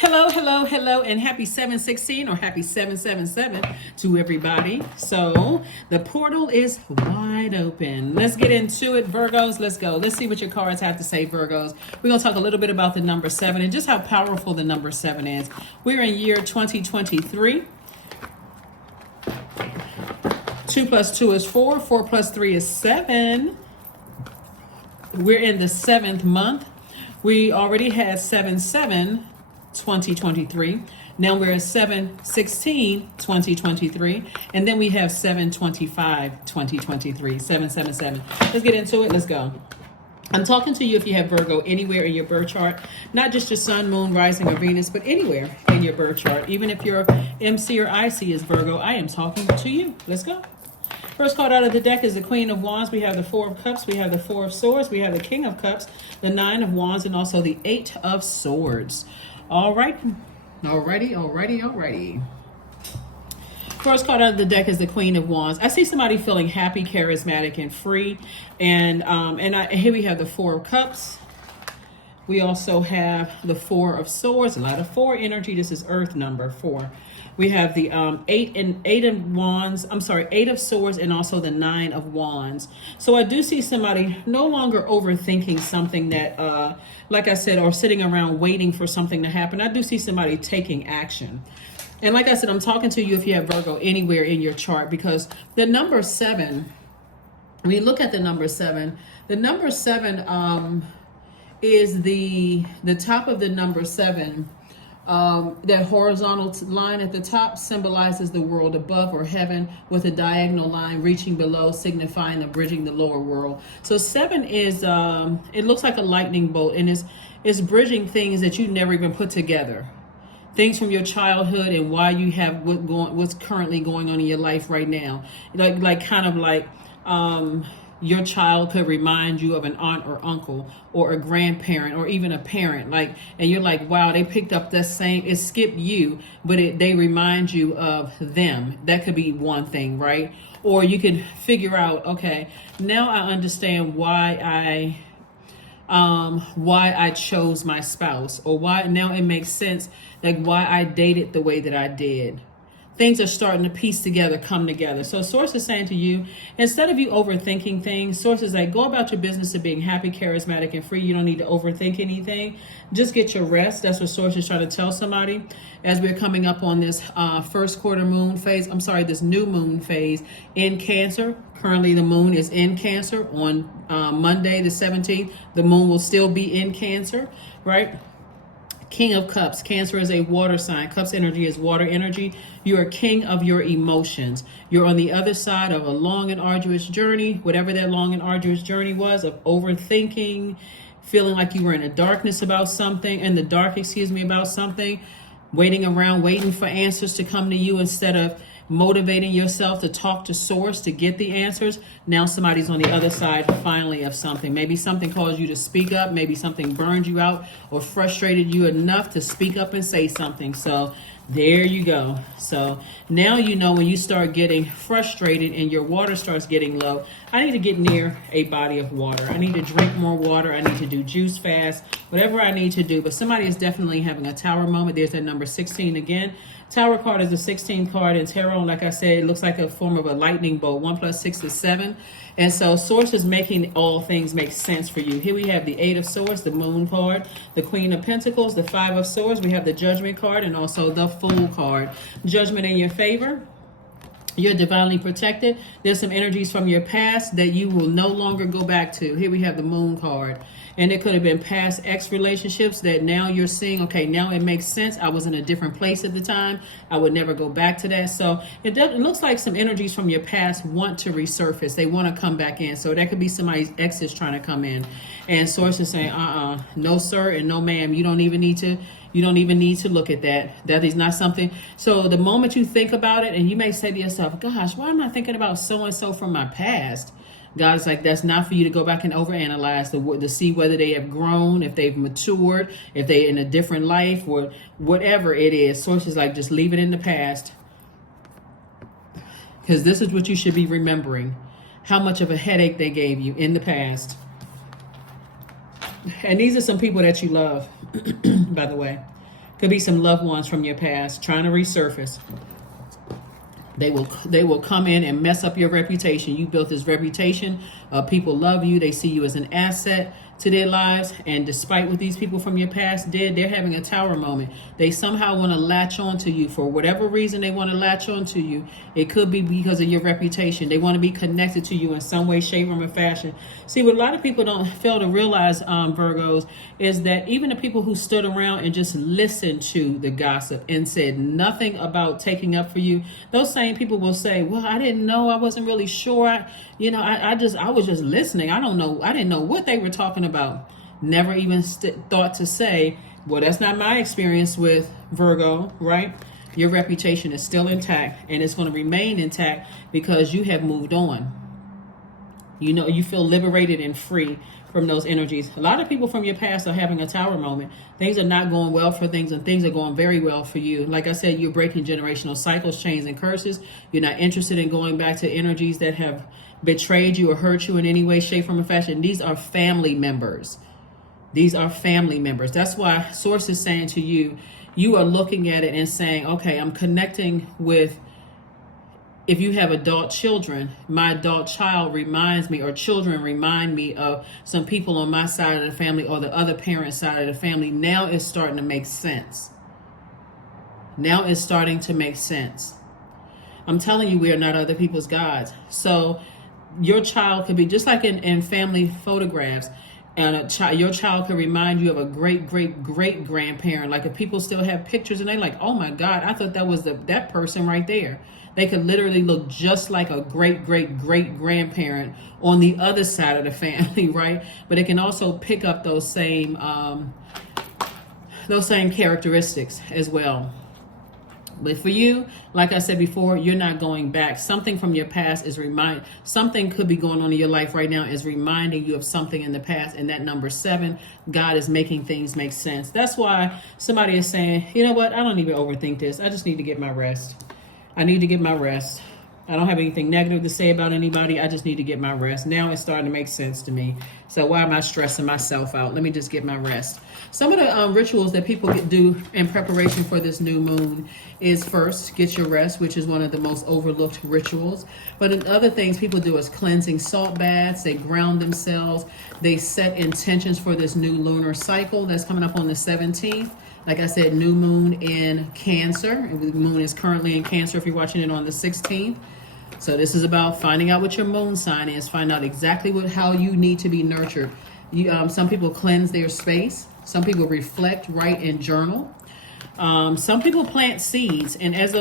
Hello, hello, hello, and happy 716 or happy 777 to everybody. So the portal is wide open. Let's get into it, Virgos. Let's go. Let's see what your cards have to say, Virgos. We're going to talk a little bit about the number 7 and just how powerful the number 7 is. We're in year 2023. 2 plus 2 is 4. 4 plus 3 is 7. We're in the 7th month. We already had 7/7. 2023. Now we're at 7/16/2023, and then we have 7/25/2023. 777. Let's get into it. Let's go. I'm talking to you if you have Virgo anywhere in your birth chart, not just your sun, moon, rising, or Venus, but anywhere in your birth chart. Even if your MC or IC is Virgo, I am talking to you. Let's go. First card out of the deck is the Queen of Wands. We have the Four of Cups. We have the Four of Swords. We have the King of Cups, the Nine of Wands, and also the Eight of Swords. All right. Alrighty. First card out of the deck is the Queen of Wands. I see somebody feeling happy, charismatic, and free. And here we have the Four of Cups. We also have the Four of Swords. A lot of 4 energy. This is Earth number 4. We have the eight of Wands. I'm sorry, 8 of Swords, and also the 9 of Wands. So I do see somebody no longer overthinking something that, like I said, or sitting around waiting for something to happen. I do see somebody taking action. And like I said, I'm talking to you if you have Virgo anywhere in your chart, because the number 7, when you look at the number 7 is the top of the number 7. That horizontal line at the top symbolizes the world above, or heaven, with a diagonal line reaching below, signifying the bridging the lower world. So 7 is it looks like a lightning bolt, and is bridging things that you never even put together, things from your childhood and why you have what's currently going on in your life right now. Your child could remind you of an aunt or uncle or a grandparent or even a parent, and you're like, wow, they picked up that same, it skipped you, but they remind you of them. That could be one thing, right? Or you can figure out, okay, now I understand why I chose my spouse, or why now it makes sense, like why I dated the way that I did. Things are starting to piece together, come together. So Source is saying to you, instead of you overthinking things, Source is like, go about your business of being happy, charismatic, and free. You don't need to overthink anything. Just get your rest. That's what Source is trying to tell somebody as we're coming up on this first quarter moon phase. I'm sorry, this new moon phase in Cancer. Currently, the moon is in Cancer. On Monday, the 17th, the moon will still be in Cancer, right? King of Cups. Cancer is a water sign. Cups energy is water energy. You are king of your emotions. You're on the other side of a long and arduous journey, whatever that long and arduous journey was, of overthinking, feeling like you were in the dark about something, waiting around, waiting for answers to come to you instead of motivating yourself to talk to Source to get the answers. Now somebody's on the other side finally of something. Maybe something caused you to speak up. Maybe something burned you out or frustrated you enough to speak up and say something. So there you go. So now you know, when you start getting frustrated and your water starts getting low, I need to get near a body of water. I need to drink more water. I need to do juice fast, whatever I need to do. But somebody is definitely having a tower moment. There's that number 16 again. Tower card is the 16th card in tarot. And like I said, it looks like a form of a lightning bolt. 1 plus 6 is 7. And so Source is making all things make sense for you. Here we have the 8 of Swords, the Moon card, the Queen of Pentacles, the 5 of Swords. We have the Judgment card and also the Fool card. Judgment in your favor. You're divinely protected. There's some energies from your past that you will no longer go back to. Here we have the Moon card. And it could have been past ex relationships that now you're seeing, okay, now it makes sense. I was in a different place at the time. I would never go back to that. So it looks like some energies from your past want to resurface. They want to come back in. So that could be somebody's exes trying to come in. And Source is saying, no sir and no ma'am. You don't even need to look at that. That is not something. So the moment you think about it, and you may say to yourself, gosh, why am I thinking about so-and-so from my past? God's like, that's not for you to go back and overanalyze to see whether they have grown, if they've matured, if they're in a different life, or whatever it is. Source is like, just leave it in the past. Because this is what you should be remembering. How much of a headache they gave you in the past. And these are some people that you love, by the way. Could be some loved ones from your past trying to resurface. They will come in and mess up your reputation. You built this reputation. People love you. They see you as an asset to their lives. And despite what these people from your past did, they're having a tower moment. They somehow want to latch on to you. For whatever reason they want to latch on to you. It could be because of your reputation. They want to be connected to you in some way, shape, form, or fashion. See, what a lot of people don't fail to realize, Virgos, is that even the people who stood around and just listened to the gossip and said nothing about taking up for you, those same people will say, well, I didn't know, I wasn't really sure. I was just listening. I didn't know what they were talking about. Never even thought to say, well, that's not my experience with Virgo, right? Your reputation is still intact, and it's going to remain intact because you have moved on. You feel liberated and free from those energies. A lot of people from your past are having a tower moment. Things are not going well for things, and things are going very well for you. Like I said, you're breaking generational cycles, chains, and curses. You're not interested in going back to energies that have betrayed you or hurt you in any way, shape, form, or fashion. These are family members. These are family members. That's why Source is saying to you, you are looking at it and saying, okay, I'm connecting with, if you have adult children, my adult child reminds me, or children remind me of some people on my side of the family or the other parent side of the family. Now it's starting to make sense. Now it's starting to make sense. I'm telling you, we are not other people's gods. So your child could be just like in family photographs. And your child could remind you of a great grandparent. Like if people still have pictures and they're like, oh my God, I thought that was that person right there. They could literally look just like a great grandparent on the other side of the family, right? But it can also pick up those same characteristics as well. But for you, like I said before, you're not going back. Something from your past is something could be going on in your life right now is reminding you of something in the past. And that number 7, God is making things make sense. That's why somebody is saying, you know what? I don't even overthink this. I just need to get my rest. I need to get my rest. I don't have anything negative to say about anybody. I just need to get my rest. Now it's starting to make sense to me. So why am I stressing myself out? Let me just get my rest. Some of the rituals that people do in preparation for this new moon is first, get your rest, which is one of the most overlooked rituals. But in other things people do is cleansing salt baths. They ground themselves. They set intentions for this new lunar cycle that's coming up on the 17th. Like I said, new moon in Cancer. The moon is currently in Cancer if you're watching it on the 16th. So this is about finding out what your moon sign is, find out exactly how you need to be nurtured. Some people cleanse their space. Some people reflect, write, and journal. Some people plant seeds, and as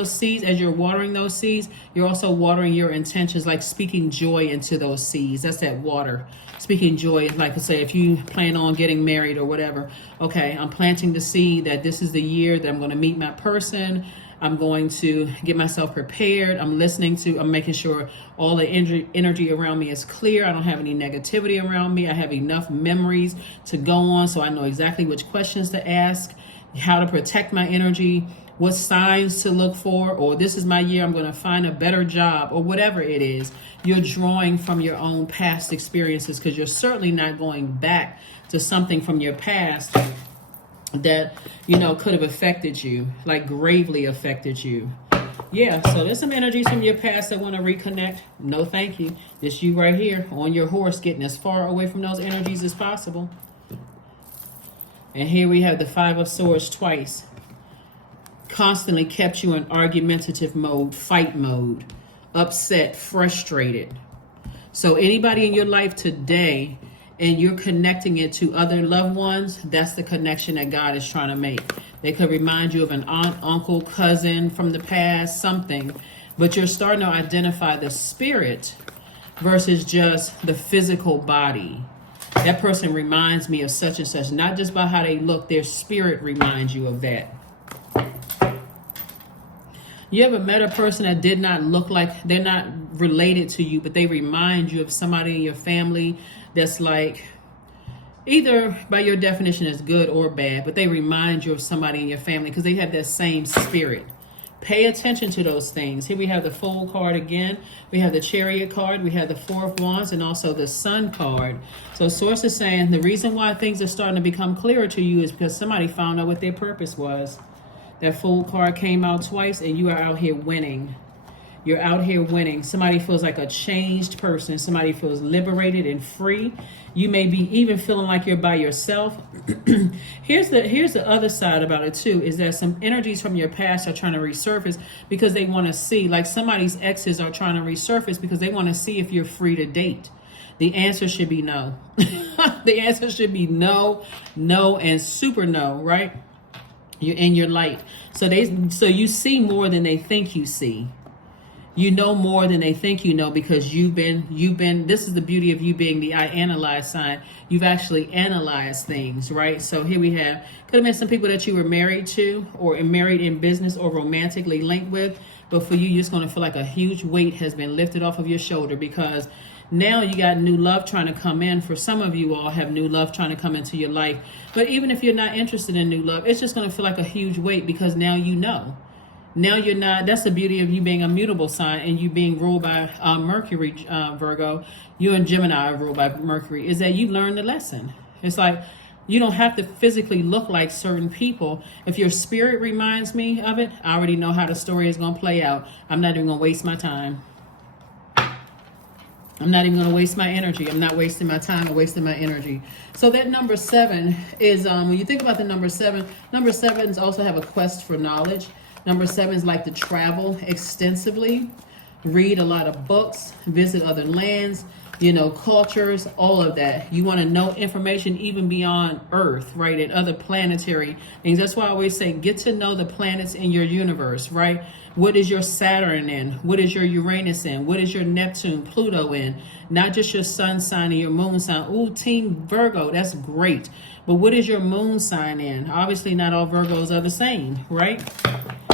you're watering those seeds, you're also watering your intentions, like speaking joy into those seeds. That's that water. Speaking joy, like I say, if you plan on getting married or whatever, okay, I'm planting the seed that this is the year that I'm going to meet my person. I'm going to get myself prepared. I'm making sure all the energy around me is clear. I don't have any negativity around me. I have enough memories to go on so I know exactly which questions to ask, how to protect my energy, what signs to look for, or this is my year, I'm going to find a better job, or whatever it is. You're drawing from your own past experiences because you're certainly not going back to something from your past that could have affected you, like gravely affected you. Yeah, so there's some energies from your past that want to reconnect. No thank you. Just you right here on your horse, getting as far away from those energies as possible. And here we have the 5 of Swords twice. Constantly kept you in argumentative mode, fight mode, upset, frustrated. So anybody in your life today, and you're connecting it to other loved ones, that's the connection that God is trying to make. They could remind you of an aunt, uncle, cousin from the past, something. But you're starting to identify the spirit versus just the physical body. That person reminds me of such and such, not just by how they look, their spirit reminds you of that. You ever met a person that did not look like, they're not related to you, but they remind you of somebody in your family that's like, either by your definition is good or bad, but they remind you of somebody in your family because they have that same spirit. Pay attention to those things. Here we have the Fool card again. We have the Chariot card. We have the 4 of Wands and also the Sun card. So Source is saying the reason why things are starting to become clearer to you is because somebody found out what their purpose was. That Fool card came out twice, and you are out here winning. You're out here winning. Somebody feels like a changed person. Somebody feels liberated and free. You may be even feeling like you're by yourself. Here's the other side about it too, is that some energies from your past are trying to resurface because they want to see, like somebody's exes are trying to resurface because they want to see if you're free to date. The answer should be no. The answer should be no, no, and super no, right? You're in your light. So you see more than they think you see. You know more than they think you know because you've been, this is the beauty of you being the I analyze sign. You've actually analyzed things, right? So here we have, could have been some people that you were married to or married in business or romantically linked with. But for you, you're just going to feel like a huge weight has been lifted off of your shoulder because now you got new love trying to come in. For some of you all have new love trying to come into your life. But even if you're not interested in new love, it's just going to feel like a huge weight because now you know. Now you're not, that's the beauty of you being a mutable sign and you being ruled by Mercury, Virgo. You and Gemini are ruled by Mercury, is that you learn the lesson. It's like you don't have to physically look like certain people. If your spirit reminds me of it, I already know how the story is going to play out. I'm not even going to waste my time. I'm not even going to waste my energy. I'm not wasting my time or wasting my energy. So that number 7 is, when you think about the number 7s also have a quest for knowledge. Number 7 is like to travel extensively, read a lot of books, visit other lands, cultures, all of that. You want to know information even beyond Earth, right, and other planetary things. That's why I always say get to know the planets in your universe, right? What is your Saturn in? What is your Uranus in? What is your Neptune, Pluto in? Not just your sun sign and your moon sign. Ooh, Team Virgo, that's great. But what is your moon sign in? Obviously, not all Virgos are the same, right?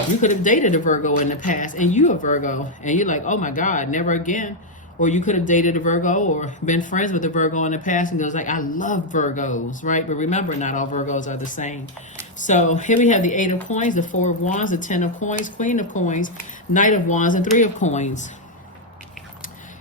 You could have dated a Virgo in the past and you a Virgo and you're like, oh my God, never again. Or you could have dated a Virgo or been friends with a Virgo in the past and goes like, I love Virgos, right? But remember, not all Virgos are the same. So here we have the 8 of coins, the 4 of wands, the 10 of coins, queen of coins, knight of wands, and 3 of coins.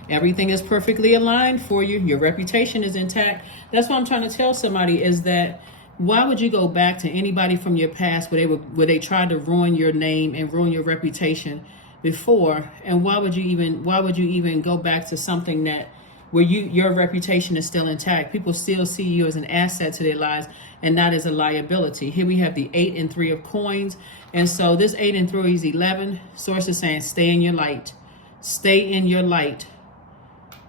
Everything is perfectly aligned for you. Your reputation is intact. That's what I'm trying to tell somebody is that why would you go back to anybody from your past where they tried to ruin your name and ruin your reputation before? And why would you even go back to something that where your reputation is still intact? People still see you as an asset to their lives and not as a liability. Here we have the 8 and 3 of coins. And so this 8 and 3 is 11. Source is saying stay in your light. Stay in your light.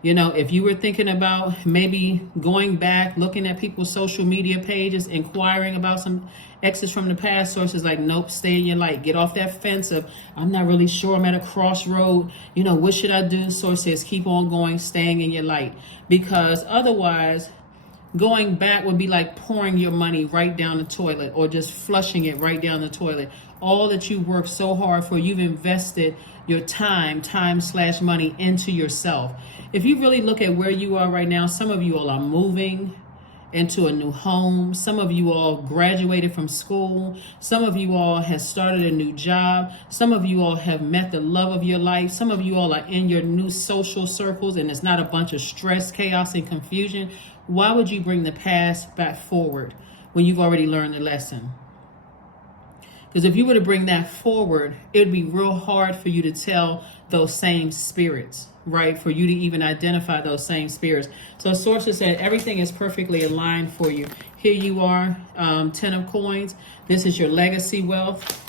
If you were thinking about maybe going back, looking at people's social media pages, inquiring about some exes from the past, sources like, nope, stay in your light. Get off that fence of, I'm not really sure, I'm at a crossroad. What should I do? Source says, keep on going, staying in your light. Because otherwise, going back would be like pouring your money right down the toilet or just flushing it right down the toilet. All that you worked so hard for, you've invested your time/money into yourself. If you really look at where you are right now, some of you all are moving into a new home. Some of you all graduated from school. Some of you all have started a new job. Some of you all have met the love of your life. Some of you all are in your new social circles and it's not a bunch of stress, chaos, and confusion. Why would you bring the past back forward when you've already learned the lesson? Because if you were to bring that forward, it would be real hard for you to tell those same spirits, right? For you to even identify those same spirits. So sources said everything is perfectly aligned for you. Here you are, 10 of coins. This is your legacy wealth.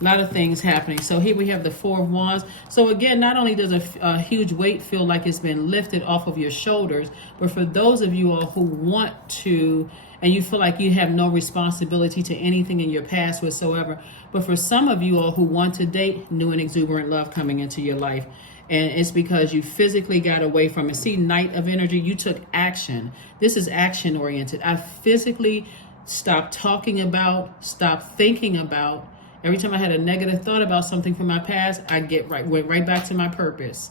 A lot of things happening. So here we have the 4 of wands. So again, not only does a huge weight feel like it's been lifted off of your shoulders, but for those of you all who want to, and you feel like you have no responsibility to anything in your past whatsoever, but for some of you all who want to date, new and exuberant love coming into your life. And it's because you physically got away from it. See, Knight of Energy, you took action. This is action oriented. I physically stopped talking about, stopped thinking about. Every time I had a negative thought about something from my past, I went right back to my purpose.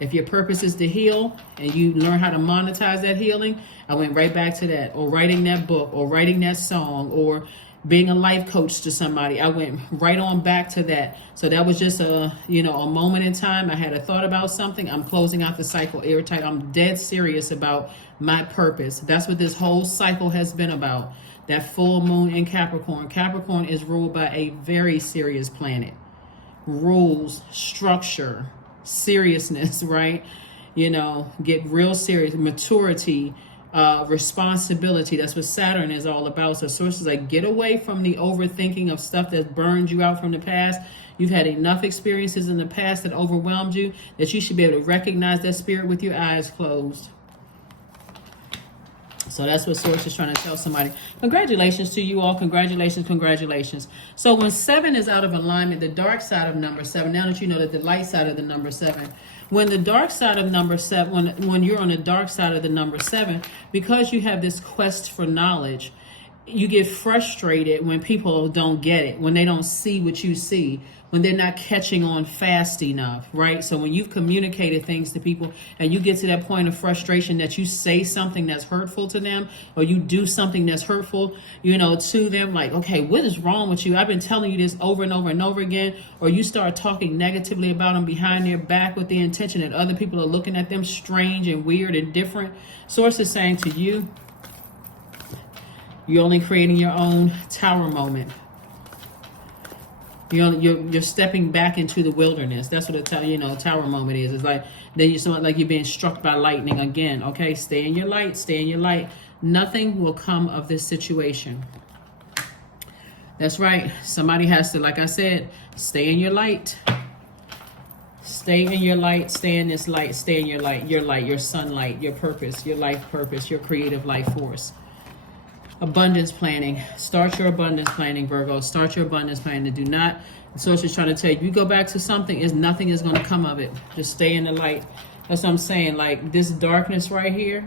If your purpose is to heal and you learn how to monetize that healing, I went right back to that, or writing that book, or writing that song, or being a life coach to somebody. I went right on back to that. So that was just a moment in time. I had a thought about something. I'm closing out the cycle airtight. I'm dead serious about my purpose. That's what this whole cycle has been about. that full moon in Capricorn. Capricorn is ruled by a very serious planet. Rules, structure, seriousness, right? You know, get real serious, maturity, responsibility. That's what Saturn is all about. So sources like, get away from the overthinking of stuff that burned you out from the past. You've had enough experiences in the past that overwhelmed you that you should be able to recognize that spirit with your eyes closed. So that's what Source is trying to tell somebody. Congratulations to you all. Congratulations, congratulations. So when 7 is out of alignment, the dark side of number 7, now that you know that the light side of the number 7, when the dark side of number 7, when you're on the dark side of the number 7, because you have this quest for knowledge, you get frustrated when people don't get it, when they don't see what you see, when they're not catching on fast enough, right? So when you've communicated things to people and you get to that point of frustration that you say something that's hurtful to them, or you do something that's hurtful, you know, to them, like, okay, what is wrong with you? I've been telling you this over and over and over again. Or you start talking negatively about them behind their back with the intention that other people are looking at them strange and weird and different. Source is saying to you, you're only creating your own tower moment. You're stepping back into the wilderness. That's what a tower moment is. It's like then you're being struck by lightning again. Okay, stay in your light. Stay in your light. Nothing will come of this situation. That's right. Somebody has to, like I said, stay in your light. Stay in your light. Stay in this light. Stay in your light. Your sunlight, your purpose, your life purpose, your creative life force. Abundance planning. Start your abundance planning, Virgo. Start your abundance planning. Do not, the source is trying to tell you, you go back to something, nothing is going to come of it. Just stay in the light. That's what I'm saying. Like this darkness right here,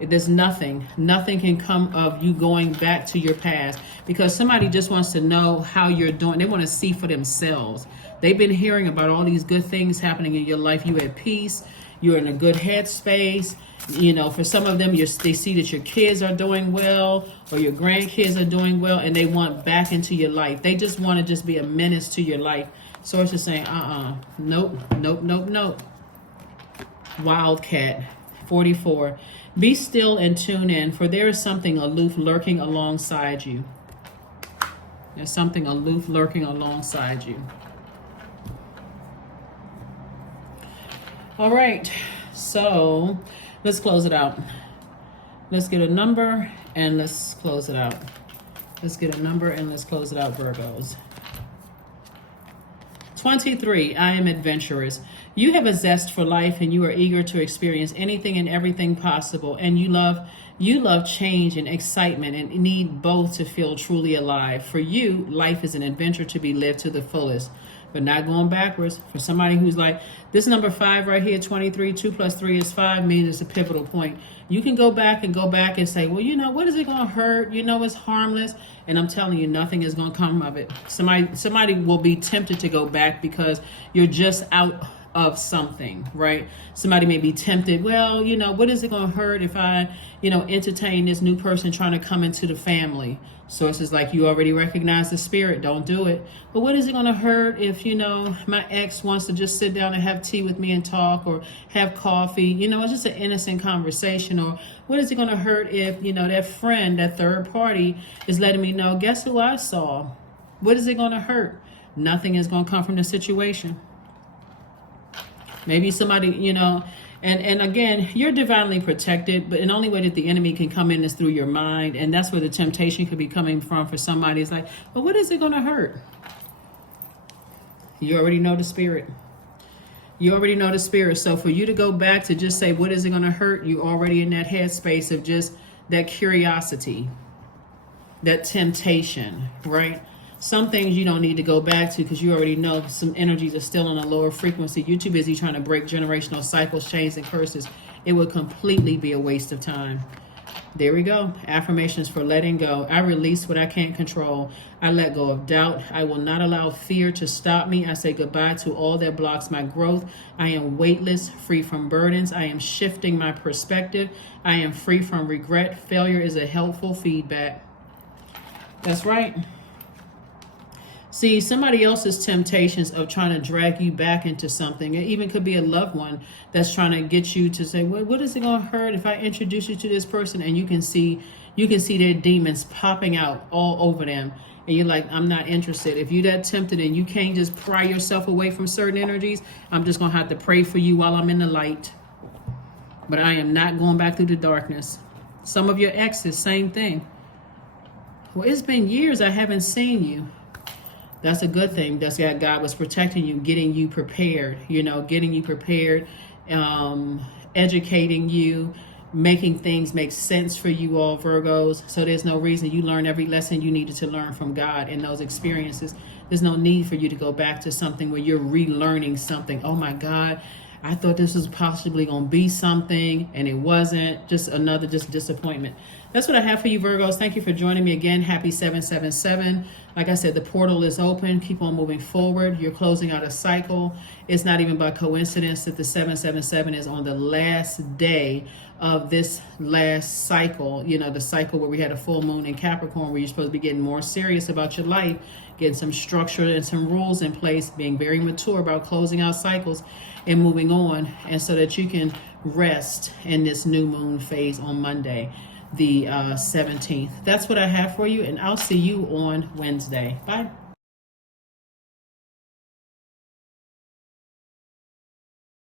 there's nothing can come of you going back to your past, because somebody just wants to know how you're doing. They want to see for themselves. They've been hearing about all these good things happening in your life. You at peace. You're in a good headspace. You know, for some of them, they see that your kids are doing well or your grandkids are doing well, and they want back into your life. They just want to just be a menace to your life. Source is saying, nope. Wildcat, 44. Be still and tune in, for there is something aloof lurking alongside you. There's something aloof lurking alongside you. All right, so let's close it out. Let's get a number and let's close it out. Let's get a number and let's close it out, Virgos. 23, I am adventurous. You have a zest for life and you are eager to experience anything and everything possible. And you love change and excitement and need both to feel truly alive. For you, life is an adventure to be lived to the fullest, but not going backwards. For somebody who's like, this number 5 right here, 23, 2 plus 3 is 5, means it's a pivotal point. You can go back and say, well, you know, what is it going to hurt? You know, it's harmless. And I'm telling you, nothing is going to come of it. Somebody will be tempted to go back because you're just out of something, right? Somebody may be tempted, well, you know, what is it going to hurt if I, entertain this new person trying to come into the family? Sources like, you already recognize the spirit, don't do it. But what is it going to hurt if, my ex wants to just sit down and have tea with me and talk, or have coffee? It's just an innocent conversation. Or what is it going to hurt if, that friend, that third party is letting me know, guess who I saw? What is it going to hurt? Nothing is going to come from the situation. Maybe somebody, and again, you're divinely protected, but the only way that the enemy can come in is through your mind. And that's where the temptation could be coming from for somebody. It's like, well, what is it going to hurt? You already know the spirit. You already know the spirit. So for you to go back to just say, what is it going to hurt? You already in that headspace of just that curiosity, that temptation, right? Some things you don't need to go back to because you already know some energies are still on a lower frequency. You're too busy trying to break generational cycles, chains, and curses. It would completely be a waste of time. There we go. Affirmations for letting go. I release what I can't control. I let go of doubt. I will not allow fear to stop me. I say goodbye to all that blocks my growth. I am weightless, free from burdens. I am shifting my perspective. I am free from regret. Failure is a helpful feedback. That's right. See, somebody else's temptations of trying to drag you back into something. It even could be a loved one that's trying to get you to say, well, what is it going to hurt if I introduce you to this person? And you can see you can see their demons popping out all over them. And you're like, I'm not interested. If you're that tempted and you can't just pry yourself away from certain energies, I'm just going to have to pray for you while I'm in the light. But I am not going back through the darkness. Some of your exes, same thing. Well, it's been years I haven't seen you. That's a good thing. That's that God was protecting you, getting you prepared, getting you prepared, educating you, making things make sense for you all, Virgos. So there's no reason you learn every lesson you needed to learn from God in those experiences. There's no need for you to go back to something where you're relearning something. Oh my God, I thought this was possibly going to be something and it wasn't. Just another disappointment. That's what I have for you, Virgos. Thank you for joining me again. Happy 777. Like I said, the portal is open. Keep on moving forward. You're closing out a cycle. It's not even by coincidence that the 777 is on the last day of this last cycle. The cycle where we had a full moon in Capricorn, where you're supposed to be getting more serious about your life, getting some structure and some rules in place, being very mature about closing out cycles and moving on, and so that you can rest in this new moon phase on Monday, the 17th. That's what I have for you, and I'll see you on Wednesday. Bye.